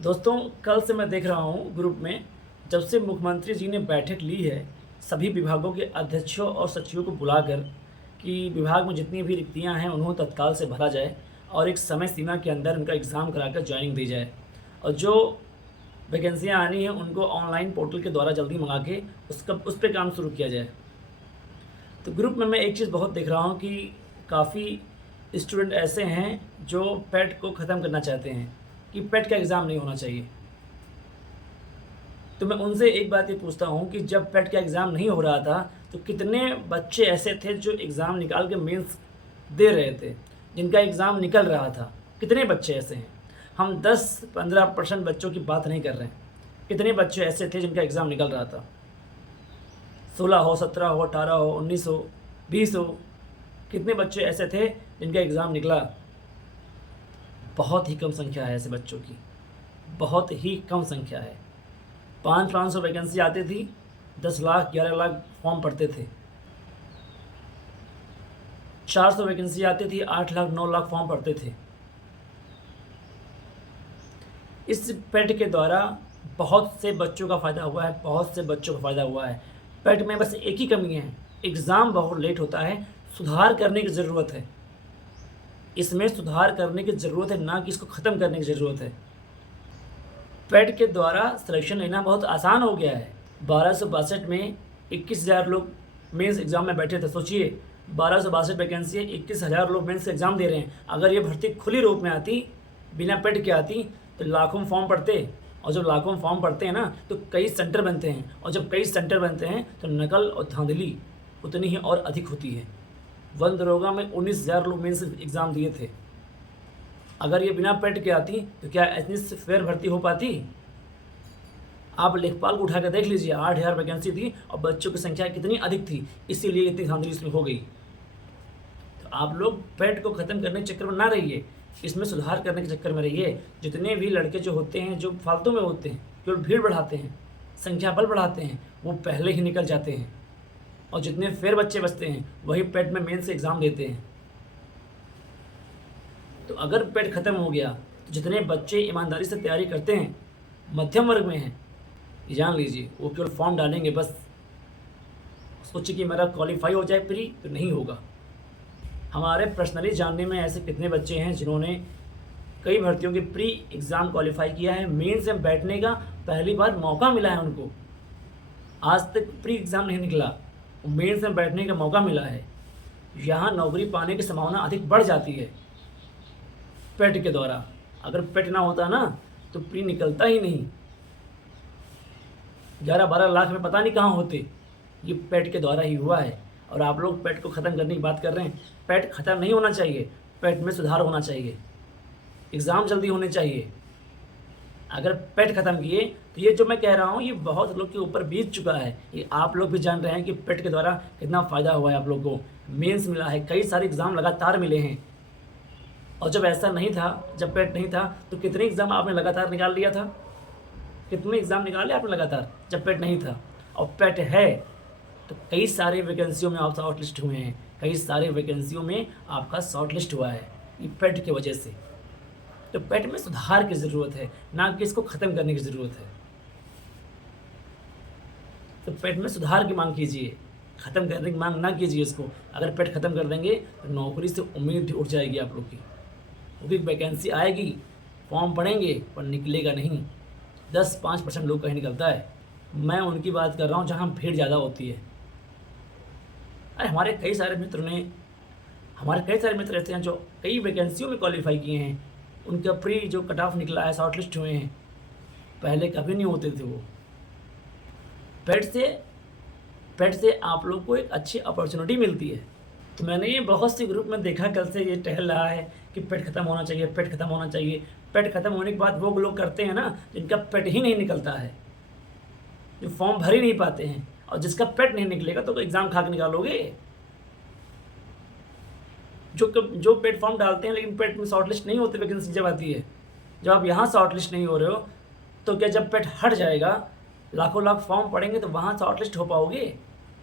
दोस्तों, कल से मैं देख रहा हूँ ग्रुप में, जब से मुख्यमंत्री जी ने बैठक ली है सभी विभागों के अध्यक्षों और सचिवों को बुलाकर कि विभाग में जितनी भी रिक्तियाँ हैं उन्हें तत्काल से भरा जाए और एक समय सीमा के अंदर उनका एग्ज़ाम कराकर ज्वाइनिंग दी जाए और जो वैकेंसियाँ आनी हैं उनको ऑनलाइन पोर्टल के द्वारा जल्दी मंगा के उस पर काम शुरू किया जाए। तो ग्रुप में मैं एक चीज़ बहुत देख रहा हूँ कि काफ़ी स्टूडेंट ऐसे हैं जो पेट को ख़त्म करना चाहते हैं कि पेट का एग्ज़ाम नहीं होना चाहिए। तो मैं उनसे एक बात ये पूछता हूँ कि जब पेट का एग्ज़ाम नहीं हो रहा था तो कितने बच्चे ऐसे थे जो एग्ज़ाम निकाल के मेंस दे रहे थे, जिनका एग्ज़ाम निकल रहा था? कितने बच्चे ऐसे हैं? हम 10-15% बच्चों की बात नहीं कर रहे हैं। कितने बच्चे ऐसे थे जिनका एग्ज़ाम निकल रहा था? 16 हो, 17 हो, 18 हो, 19 हो, 20 हो, कितने बच्चे ऐसे थे जिनका एग्ज़ाम निकला? बहुत ही कम संख्या है ऐसे बच्चों की, बहुत ही कम संख्या है। 500 वैकेंसी आती थी, 10 लाख 11 लाख फॉर्म पड़ते थे। 400 वैकेंसी आती थी, 8 लाख 9 लाख फॉर्म पड़ते थे। इस पेट के द्वारा बहुत से बच्चों का फ़ायदा हुआ है, बहुत से बच्चों का फ़ायदा हुआ है। पेट में बस एक ही कमी है, एग्ज़ाम बहुत लेट होता है, सुधार करने की ज़रूरत है। इसमें सुधार करने की ज़रूरत है, ना कि इसको ख़त्म करने की ज़रूरत है। पेट के द्वारा सिलेक्शन लेना बहुत आसान हो गया है। 1262 में 21,000 लोग मेंस एग्ज़ाम में बैठे थे। सोचिए, 1262 वैकेंसी है, 21,000 लोग मेंस एग्ज़ाम दे रहे हैं। अगर ये भर्ती खुली रूप में आती, बिना पेट के आती, तो लाखों फॉर्म पड़ते और जब लाखों फॉर्म पड़ते हैं ना, तो कई सेंटर बनते हैं और जब कई सेंटर बनते हैं तो नकल और धांधली उतनी ही और अधिक होती है। वन दरोगा में 19,000 लोग मेंस एग्ज़ाम दिए थे। अगर ये बिना पेट के आती तो क्या इतनी फेयर भर्ती हो पाती? आप लेखपाल को उठा कर देख लीजिए, 8,000 वैकेंसी थी और बच्चों की संख्या कितनी अधिक थी, इसीलिए इतनी धांधली इसमें हो गई। तो आप लोग पेट को ख़त्म करने के चक्कर में ना रहिए, इसमें सुधार करने के चक्कर में रहिए। जितने भी लड़के जो होते हैं, जो फालतू में होते हैं, केवल भीड़ बढ़ाते हैं, संख्या बल बढ़ाते हैं, वो पहले ही निकल जाते हैं और जितने फेयर बच्चे बचते हैं वही पेट में मेंस एग्ज़ाम देते हैं। तो अगर पेट ख़त्म हो गया तो जितने बच्चे ईमानदारी से तैयारी करते हैं, मध्यम वर्ग में हैं, ये जान लीजिए वो केवल फॉर्म डालेंगे बस। सोचिए कि मेरा क्वालिफाई हो जाए प्री, तो नहीं होगा। हमारे पर्सनली जानने में ऐसे कितने बच्चे हैं जिन्होंने कई भर्तियों के प्री एग्ज़ाम क्वालिफाई किया है, मेंस में बैठने का पहली बार मौका मिला है उनको। आज तक प्री एग्ज़ाम नहीं निकला, मेंस में बैठने का मौका मिला है। यहाँ नौकरी पाने की संभावना अधिक बढ़ जाती है पेट के द्वारा। अगर पेट ना होता ना तो प्री निकलता ही नहीं। 11-12 लाख में पता नहीं कहाँ होते। ये पेट के द्वारा ही हुआ है और आप लोग पेट को ख़त्म करने की बात कर रहे हैं। पेट ख़त्म नहीं होना चाहिए, पेट में सुधार होना चाहिए, एग्ज़ाम जल्दी होने चाहिए। अगर पेट ख़त्म किए तो ये जो मैं कह रहा हूँ ये बहुत लोग के ऊपर बीत चुका है। ये आप लोग भी जान रहे हैं कि पेट के द्वारा कितना फ़ायदा हुआ है आप लोग को। मेंस मिला है, कई सारे एग्ज़ाम लगातार मिले हैं। और जब ऐसा नहीं था, जब पेट नहीं था, तो कितने एग्ज़ाम आपने लगातार निकाल लिया था? कितने एग्ज़ाम निकाले आपने लगातार जब पेट नहीं था? और पेट है तो कई सारे वैकेंसियों में आप शॉर्ट लिस्ट हुए हैं, कई सारे वैकेंसियों में आपका शॉर्ट लिस्ट हुआ है ये पेट की वजह से। तो पेट में सुधार की ज़रूरत है, ना कि इसको ख़त्म करने की ज़रूरत है। तो पेट में सुधार की मांग कीजिए, ख़त्म करने की मांग ना कीजिए इसको। अगर पेट ख़त्म कर देंगे तो नौकरी से उम्मीद उठ जाएगी आप लोग की। क्योंकि वैकेंसी आएगी, फॉर्म पड़ेंगे पर निकलेगा नहीं। 10-5% लोग का ही निकलता है। मैं उनकी बात कर रहा हूँ जहाँ भीड़ ज़्यादा होती है। अरे हमारे कई सारे मित्र ऐसे हैं जो कई वैकेंसियों में क्वालिफाई किए हैं। उनका प्री जो कट ऑफ निकला है, शॉर्ट लिस्ट हुए हैं, पहले कभी नहीं होते थे वो। पेट से आप लोग को एक अच्छी अपॉर्चुनिटी मिलती है। तो मैंने ये बहुत सी ग्रुप में देखा, कल से ये टहल रहा है कि पेट ख़त्म होना चाहिए, पेट ख़त्म होना चाहिए। पेट ख़त्म होने के बाद वो लोग करते हैं ना जिनका पेट ही नहीं निकलता है, जो फॉर्म भर ही नहीं पाते हैं। और जिसका पेट नहीं निकलेगा तो एग्ज़ाम खा के निकालोगे? जो पेट फॉर्म डालते हैं लेकिन पेट में शॉर्ट लिस्ट नहीं होते, वैकेंसी जब आती है, जब आप यहाँ शॉर्ट लिस्ट नहीं हो रहे हो तो क्या जब पेट हट जाएगा, लाखों लाख फॉर्म पड़ेंगे तो वहाँ शॉर्ट लिस्ट हो पाओगे?